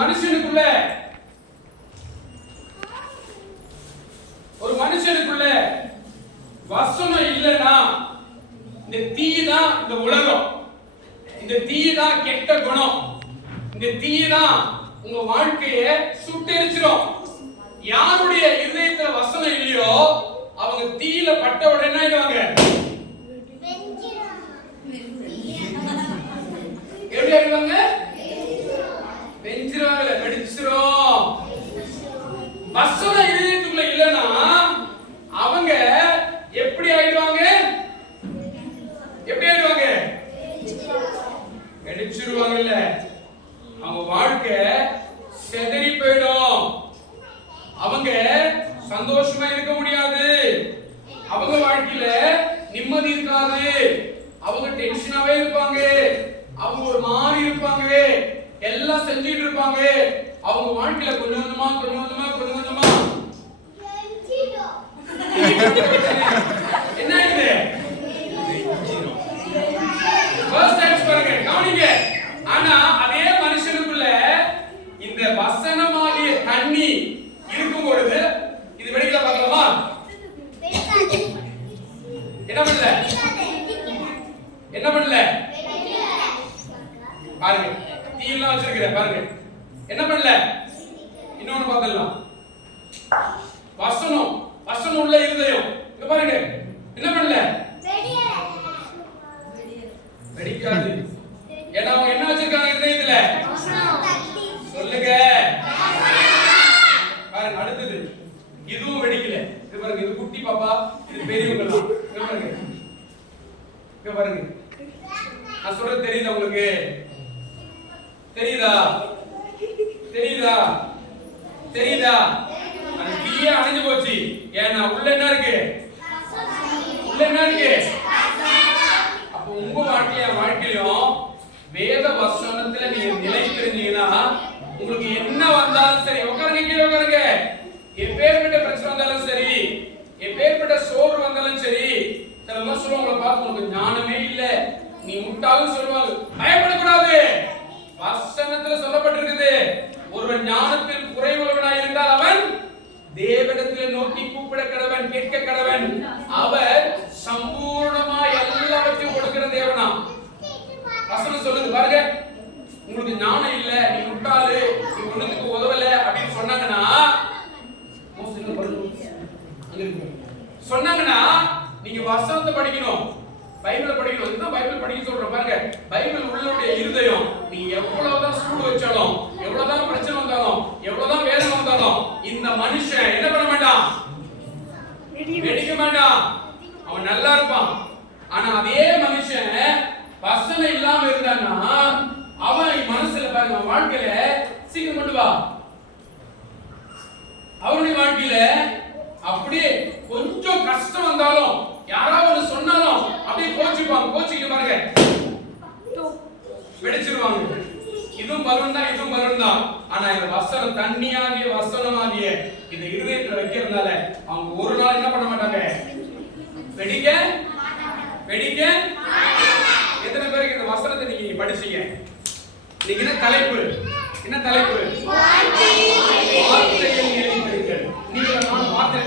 மனுஷனுக்குள்ள வசனம் இல்லைன்னா இந்த தீ தான் இந்த உலகம், இந்த தீ தான் கெட்ட குணம், இந்த தீ தான் உங்க வாழ்க்கையை சுட்டெரிச்சிடும். யாருடைய இதயத்துல வசனம் இல்லையோ அவங்க தீயில பட்ட உடனே ஆயிடுவாங்க. எப்படி ஆயிடுவாங்க? வெஞ்சிருவாங்கல்ல, வெடிச்சிரும். வசனம் இதயத்துக்குள்ள இல்லைன்னா அவங்க எப்படி ஆயிடுவாங்க? எப்படி ஆயிடுவாங்க? வெடிச்சிருவாங்கல்ல. அவங்க வாழ்க்கை செதறி போயிடும். அவங்க சந்தோஷமா இருக்க முடியாது. அவங்க வாழ்க்கையில நிம்மதி இருக்காது. அவங்க டென்ஷனாவே இருப்பாங்க. அவங்க ஒரு மாதிரி இருப்பாங்க. எல்லாம் செஞ்சிட்டு இருப்பாங்க. அவங்க வாழ்க்கையில கொஞ்சம் கொஞ்சமா என்ன இது? ஃபர்ஸ்ட் டைம் பாருங்க, கவனிங்க. ஆனா அதே மனுஷனுக்குள்ள இந்த வசனமாகிய தண்ணி இருக்கும் பொழுது இது வெடிக்கல. பார்க்கலாமா? என்ன பண்ணல? பாருங்க, தீயெல்லாம் வச்சிருக்கிறேன் பாருங்க. என்ன பண்ணல? இன்னொன்னு பார்க்கலாம். வசனம் உள்ள இருதயம் இங்க பாருங்க. என்ன பண்ணல? வெடிக்காது. ஏன்னா அவங்க என்ன வச்சிருக்காங்க இருதயத்துல? சொல்லுங்க. பாருங்க, அடுத்தது இதுவும் வெடிக்கல. இது பாருங்க, இது குட்டி பாப்பா, இது பெரியவங்க. இங்க பாருங்க, நான் சொல்றது தெரியுதா உங்களுக்கு? தெரியுதா? அது தீயே அணைஞ்சு போச்சு. ஏன்னா உள்ள என்ன இருக்கு? அப்ப உங்க வாழ்க்கையிலும் வேத வசனத்துல நீங்க நிலைத்திருந்தீங்கன்னா உங்களுக்கு என்ன வந்தாலும் சரி, உட்காருங்க. எப்பேற்பட்ட பிரச்சனை வந்தாலும் சரி, எப்பேற்பட்ட சோறு வந்தாலும் சரி, சிலர் சொல்லுவாங்க, பார்த்து உங்களுக்கு ஞானமே இல்ல, நீ முட்டாள்னு சொல்லுவாங்க. பயப்படக்கூடாது. வசனத்துல சொல்லப்பட்டிருக்குது, ஒருவன் ஞானத்தில் குறைவுள்ளவனாய் இருந்தால் அவன் தேவனிடத்தில் நோக்கி கூப்பிட கடவன், கேட்க கடவன். அவர் சம்பூர்ணமாய் எல்லாவற்றையும் கொடுக்கிற தேவனா. வசனம் சொல்லுது பாருங்க. உங்களுக்கு ஞானம் இல்ல, நீ முட்டாளு, நீ ஒண்ணுக்கு உதவல அப்படின்னு சொன்னாங்கன்னா நீங்க வசனத்தை படிக்கணும், பைபிளை படிக்கணும். இதுதான் பைபிள் படிக்க சொல்றேன் பாருங்க. பைபிள் உள்ளவருடைய இருதயம். நீ எவ்வளவுதான் சூடு வச்சாலும், எவ்வளவுதான் பிரச்சனை வந்தாலும், எவ்வளவுதான் வேதனை வந்தாலும், இந்த மனுஷன் என்ன பண்ண மாட்டான்? வெடிக்க மாட்டான். அவன் நல்லா இருப்பான். ஆனா அதே மனுஷன் வசனம் இல்லாம இருந்தான்னா அவன் மனசுல பாருங்க, அவன் வாழ்க்கையில சீக்கிரம் கொண்டு வா. அவனுடைய வாழ்க்கையில அப்படியே கொஞ்சம் கஷ்டம் வந்தாலும், யாராவது சொன்னாலும் அப்படியே கோச்சிக்கிட்டு பாருங்க, வெடிச்சிருவாங்க. இதுவும் பலன் தான். ஆனா இந்த வசனம், தண்ணியாகிய வசனமாகிய இந்த இருதயத்துல வைக்கிறதுனால அவங்க ஒரு நாள் என்ன பண்ண மாட்டாங்க? வெடிக்க. எத்தனை பேருக்கு இந்த வசனத்தை நீங்க படிச்சீங்க? நீங்க என்ன தலைப்பு? வார்த்தைகள் நிலைத்திருங்கள். நீங்க வார்த்தை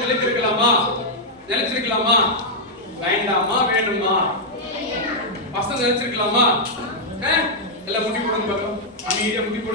நிலைச்சிருக்கலாமா? வேண்டாமா? வேணுமா? வசனம் நிலைச்சிருக்கலாமா? எல்லாம் முட்டி போடுங்க. அமைதியா முட்டி போடுங்க.